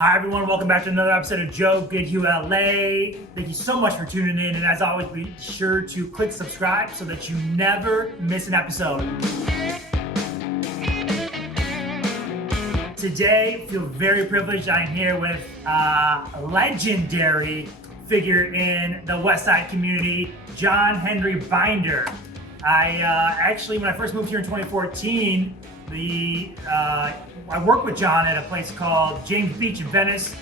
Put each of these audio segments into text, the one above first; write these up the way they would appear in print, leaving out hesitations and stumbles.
Hi everyone, welcome back to another episode of Goodhue LA. Thank you so much for tuning in, and as always, be sure to click subscribe so that you never miss an episode. Today, I feel very privileged. I'm here with a legendary figure in the West Side community, John Henry Binder. Actually, when I first moved here in 2014, I worked with John at a place called Venice Beach in Venice,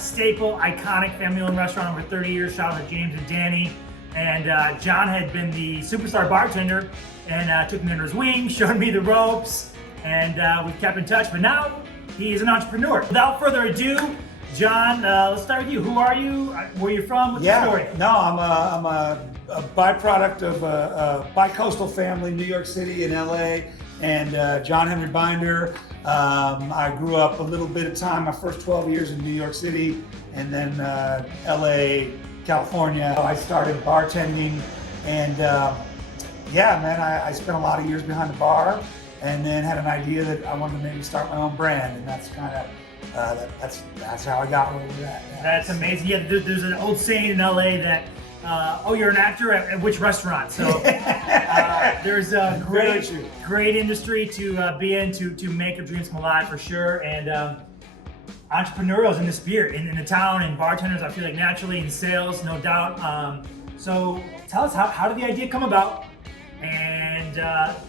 staple, iconic family-owned restaurant over 30 years. Shout out to James and Danny. And John had been the superstar bartender and took me under his wing, showed me the ropes, and we kept in touch. But now he is an entrepreneur. Without further ado, John, let's start with you. Who are you? Where are you from? What's the story? No, I'm a byproduct of a bi-coastal family, New York City and LA. And John Henry Binder. I grew up a little bit of time, my first 12 years in New York City, and then LA, California. I started bartending, and I spent a lot of years behind the bar, and then had an idea that I wanted to maybe start my own brand, and that's kind of that's how I got where we're at. Yeah. That's amazing. Yeah, there's an old saying in LA that you're an actor at which restaurant? So there's a great industry to be in to make your dreams come alive for sure. And entrepreneurs in this beer in the town, and bartenders, I feel like naturally in sales, no doubt. So tell us, how did the idea come about, and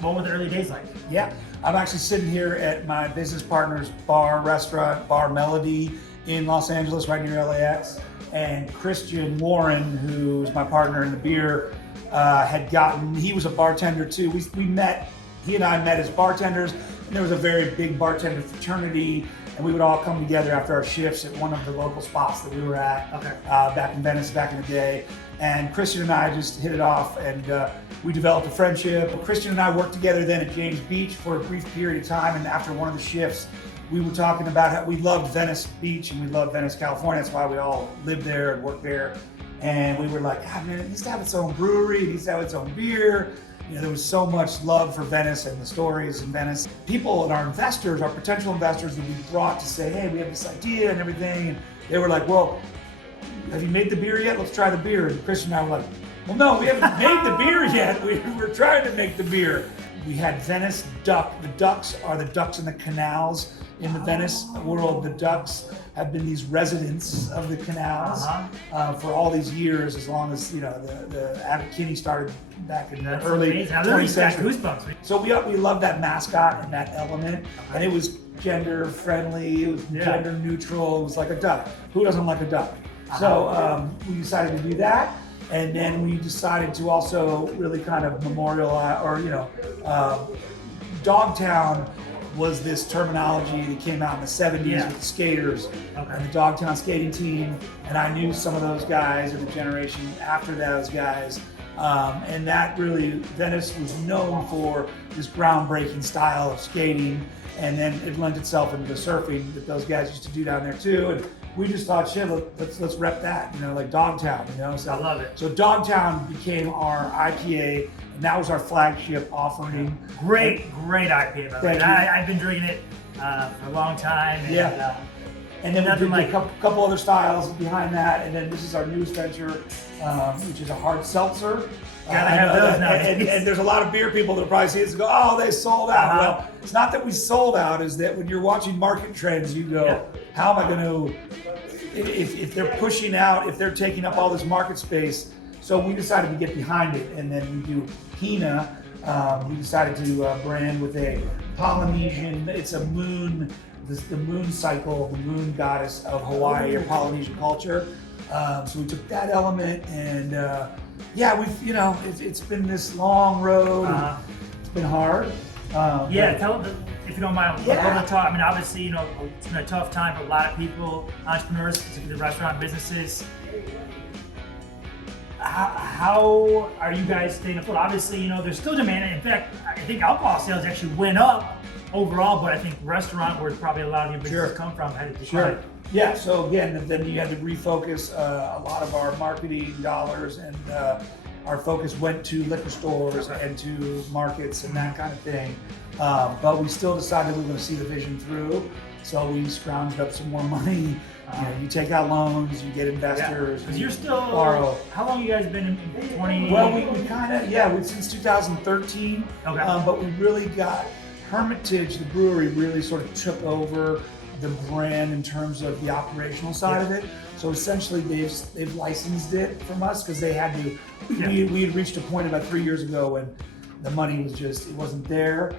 what were the early days like? Yeah, I'm actually sitting here at my business partner's restaurant, Bar Melody in Los Angeles, right near LAX. And Christian Warren, who's my partner in the beer, he was a bartender too. He and I met as bartenders, and there was a very big bartender fraternity, and we would all come together after our shifts at one of the local spots that we were at back in Venice back in the day. And Christian and I just hit it off, and we developed a friendship. Christian and I worked together then at Venice Beach for a brief period of time, and after one of the shifts, we were talking about how we loved Venice Beach and we loved Venice, California. That's why we all lived there and worked there. And we were like, man, it needs to have its own brewery, it needs to have its own beer. You know, there was so much love for Venice and the stories in Venice. People and our investors, our potential investors that we brought to say, hey, we have this idea and everything. And they were like, well, have you made the beer yet? Let's try the beer. And Christian and I were like, well, no, we haven't made the beer yet. We're trying to make the beer. We had Venice duck. The ducks are the ducks in the canals. In the Venice world, the ducks have been these residents of the canals for all these years, as long as the Abbot started back in the early 20th century. So we love that mascot and that element, and it was gender friendly, it was gender neutral, it was like a duck. Who doesn't like a duck? So we decided to do that, and then we decided to also really kind of memorialize, Dogtown was this terminology that came out in the 70s with the skaters and the Dogtown skating team, and I knew some of those guys and the generation after those guys, and that really, Venice was known for this groundbreaking style of skating, and then it lent itself into the surfing that those guys used to do down there too, and we just thought, shit, let's rep that, like Dogtown, So, I love it. So Dogtown became our IPA, and that was our flagship offering. Great IPA, by the way. I've been drinking it for a long time. And, and then we did a couple other styles behind that, and then this is our newest venture, which is a hard seltzer. Gotta have those now. And there's a lot of beer people that probably see this and go, oh, they sold out. Well, it's not that we sold out, is that when you're watching market trends, you go, how am I going to, if they're pushing out, if they're taking up all this market space. So we decided to get behind it, and then we do Hina. We decided to brand with a Polynesian, it's a moon, the moon cycle, the moon goddess of Hawaii or Polynesian culture. So we took that element, and it's been this long road. It's been hard. Tell them, if you don't mind, I mean, obviously, it's been a tough time for a lot of people, entrepreneurs, particularly restaurant businesses. How are you guys staying afloat? Obviously, there's still demand. In fact, I think alcohol sales actually went up overall, but I think restaurant, where probably a lot of your business come from, had to decline. Yeah, so again, then you had to refocus a lot of our marketing dollars, and our focus went to liquor stores and to markets and that kind of thing. But we still decided we were going to see the vision through. So we scrounged up some more money. You take out loans, you get investors. Because you're still borrow. How long you guys been in 20? Well, we kind of since 2013. Okay. But we really got Hermitage, the brewery, really sort of took over the brand in terms of the operational side of it. So essentially, they've licensed it from us because they had to. We had reached a point about 3 years ago when the money was it wasn't there.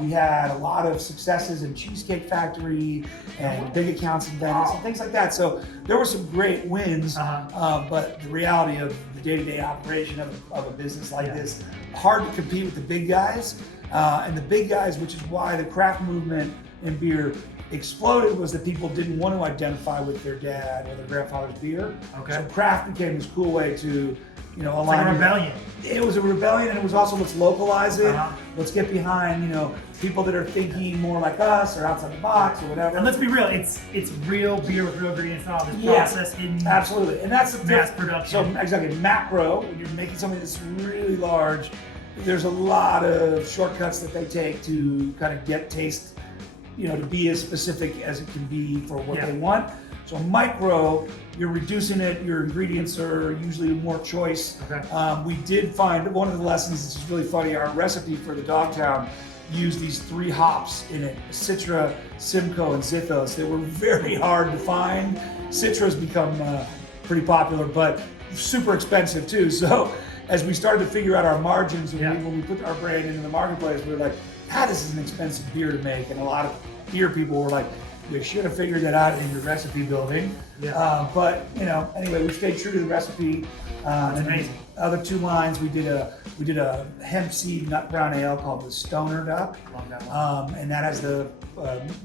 We had a lot of successes in Cheesecake Factory and big accounts in Venice and things like that. So there were some great wins, but the reality of the day-to-day operation of a business like this, hard to compete with the big guys. And the big guys, which is why the craft movement in beer exploded, was that people didn't want to identify with their dad or their grandfather's beer. So craft became this cool way to align. It's like a rebellion. It was a rebellion, and it was also, let's localize it. Let's get behind, people that are thinking more like us or outside the box or whatever. And let's be real, it's real beer with real ingredients and all this process hidden. Absolutely, and that's the mass production. So exactly, macro, when you're making something that's really large, there's a lot of shortcuts that they take to kind of get taste, to be as specific as it can be for what they want. So micro, you're reducing it, your ingredients are usually more choice. We did find one of the lessons, this is really funny, our recipe for the Dogtown used these 3 hops in it, Citra, Simcoe, and Zythos. They were very hard to find. Citra's become pretty popular, but super expensive too. So as we started to figure out our margins, when we put our brand into the marketplace, we were like, this is an expensive beer to make. And a lot of beer people were like, you should have figured that out in your recipe building. But anyway, we stayed true to the recipe. That's amazing. Other 2 lines, we did a hemp seed nut brown ale called the Stoner Duck. Love that one. And that has the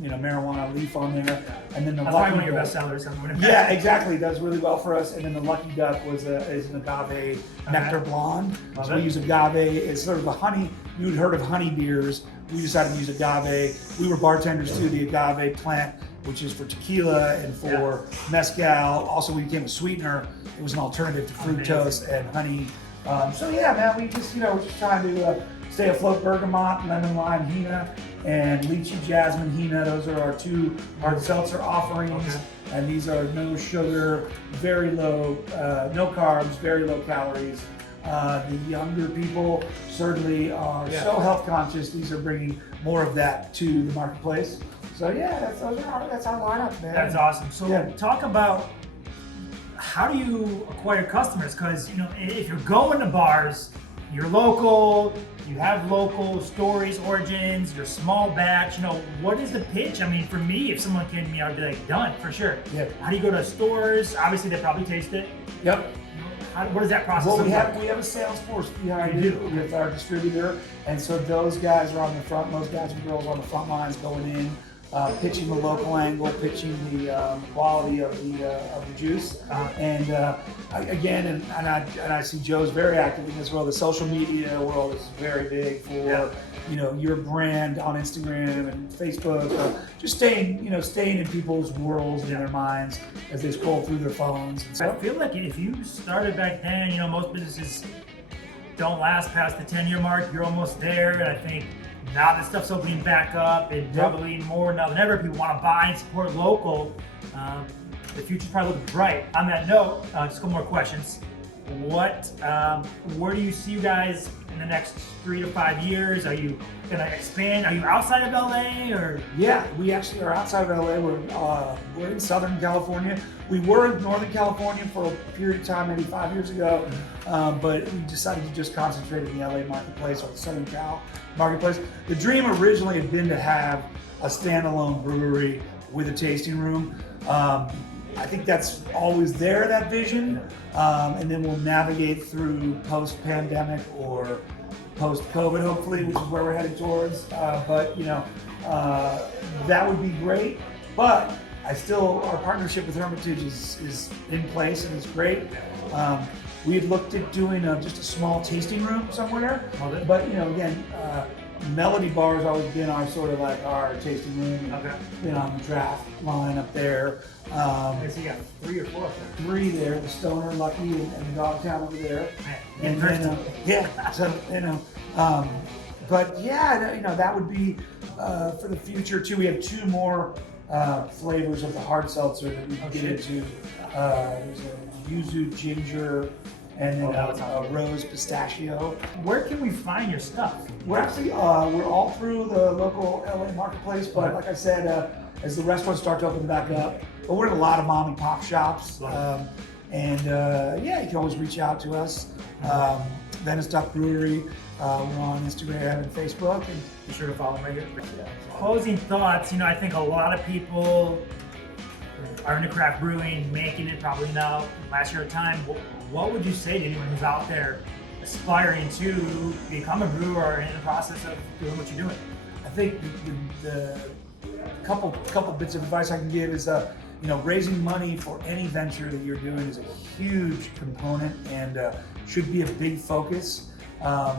marijuana leaf on there. And then the That's Lucky probably one of your Duck- best sellers. Yeah, exactly. It does really well for us. And then the Lucky Duck is an agave nectar blonde. So we use agave. It's sort of a honey. You'd heard of honey beers. We decided to use agave. We were bartenders too. The agave plant, which is for tequila and for mezcal. Also, we became a sweetener. It was an alternative to fructose and honey. Man, we just we're just trying to stay afloat. Bergamot, lemon lime Hina, and lychee jasmine Hina. Those are our 2 hard seltzer offerings. And these are no sugar, very low, no carbs, very low calories. The younger people certainly are so health conscious. These are bringing more of that to the marketplace. So that's our lineup, man. That's awesome. So talk about how do you acquire customers? Because if you're going to bars, you're local, you have local stories, origins, you're small batch. What is the pitch? I mean, for me, if someone came to me, I'd be like, done for sure. How do you go to stores? Obviously, they probably taste it. What does that process look like? We have a sales force behind it with our distributor, and so those guys are on the front. Those guys and girls on the front lines going in, pitching the local angle, pitching the quality of the juice, and I see Joe's very active in this world. The social media world is very big for your brand on Instagram and Facebook. Just staying in people's worlds and in their minds as they scroll through their phones. And I feel like if you started back then, most businesses don't last past the 10-year mark. You're almost there, and I think now that stuff's opening back up, and probably more now than ever, people want to buy and support local. The future's probably looking bright. On that note, just a couple more questions. Where do you see you guys in the next 3 to 5 years? Are you gonna expand? Are you outside of LA or? Yeah, we actually are outside of LA. We're in Southern California. We were in Northern California for a period of time, maybe 5 years ago, but we decided to just concentrate in the LA marketplace or the Southern Cal marketplace. The dream originally had been to have a standalone brewery with a tasting room. I think that's always there, that vision, and then we'll navigate through post-pandemic or post-COVID, hopefully, which is where we're headed towards. But that would be great. But our partnership with Hermitage is in place and it's great. We had looked at doing just a small tasting room somewhere, but again, Melody Bar has always been our sort of like our tasting room. Been on the draft line up there. So you got 3 or 4 up there. 3 there, the Stoner, Lucky, and the Dogtown over there. Man, but that would be for the future too. We have 2 more flavors of the hard seltzer that we can get into. There's a yuzu ginger and then a rose pistachio. Where can we find your stuff? We're actually we're all through the local LA marketplace, but like I said, as the restaurants start to open back up, but we're in a lot of mom and pop shops. Yeah, you can always reach out to us. Venice Brewery. We're on Instagram and Facebook, and be sure to follow them right here. Closing thoughts. I think a lot of people are into craft brewing, making it probably now, last year at a time. What would you say to anyone who's out there aspiring to become a brewer or in the process of doing what you're doing? I think the couple bits of advice I can give is raising money for any venture that you're doing is a huge component and should be a big focus.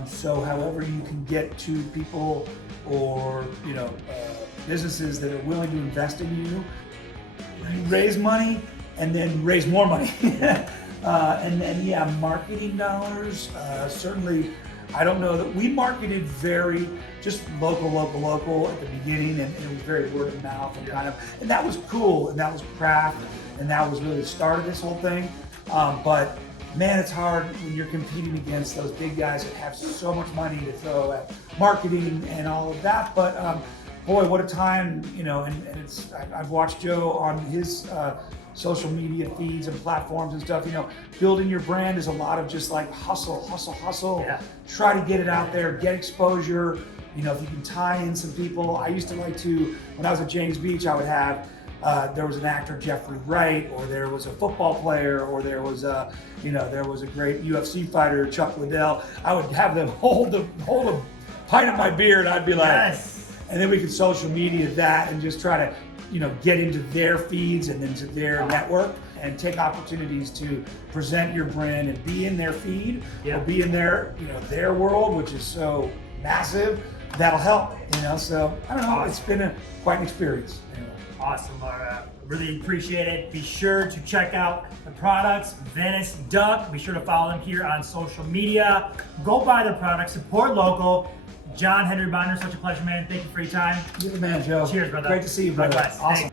So however you can get to people or businesses that are willing to invest in you, raise money and then raise more money. And then marketing dollars. Certainly, I don't know that we marketed very just local at the beginning, and it was very word of mouth and that was cool, and that was craft, and that was really the start of this whole thing. But man, it's hard when you're competing against those big guys that have so much money to throw at marketing and all of that. But boy, what a time, and it's I've watched Joe on his social media feeds and platforms and stuff. Building your brand is a lot of just like hustle. Yeah. Try to get it out there, get exposure. If you can tie in some people. I used to like to, when I was at Venice Beach, I would have, there was an actor, Jeffrey Wright, or there was a football player, or there was a great UFC fighter, Chuck Liddell. I would have them hold a pint of my beer, and I'd be like, yes. And then we could social media that and just try to, get into their feeds and into their network and take opportunities to present your brand and be in their feed or be in their, their world, which is so massive. That'll help, So I don't know. Awesome. It's been quite an experience. Awesome. Really appreciate it. Be sure to check out the products, Venice Duck. Be sure to follow them here on social media. Go buy the products, support local. John Henry Bonder, such a pleasure, man. Thank you for your time. You're the man, Joe. Cheers, brother. Great to see you, brother. Likewise. Awesome.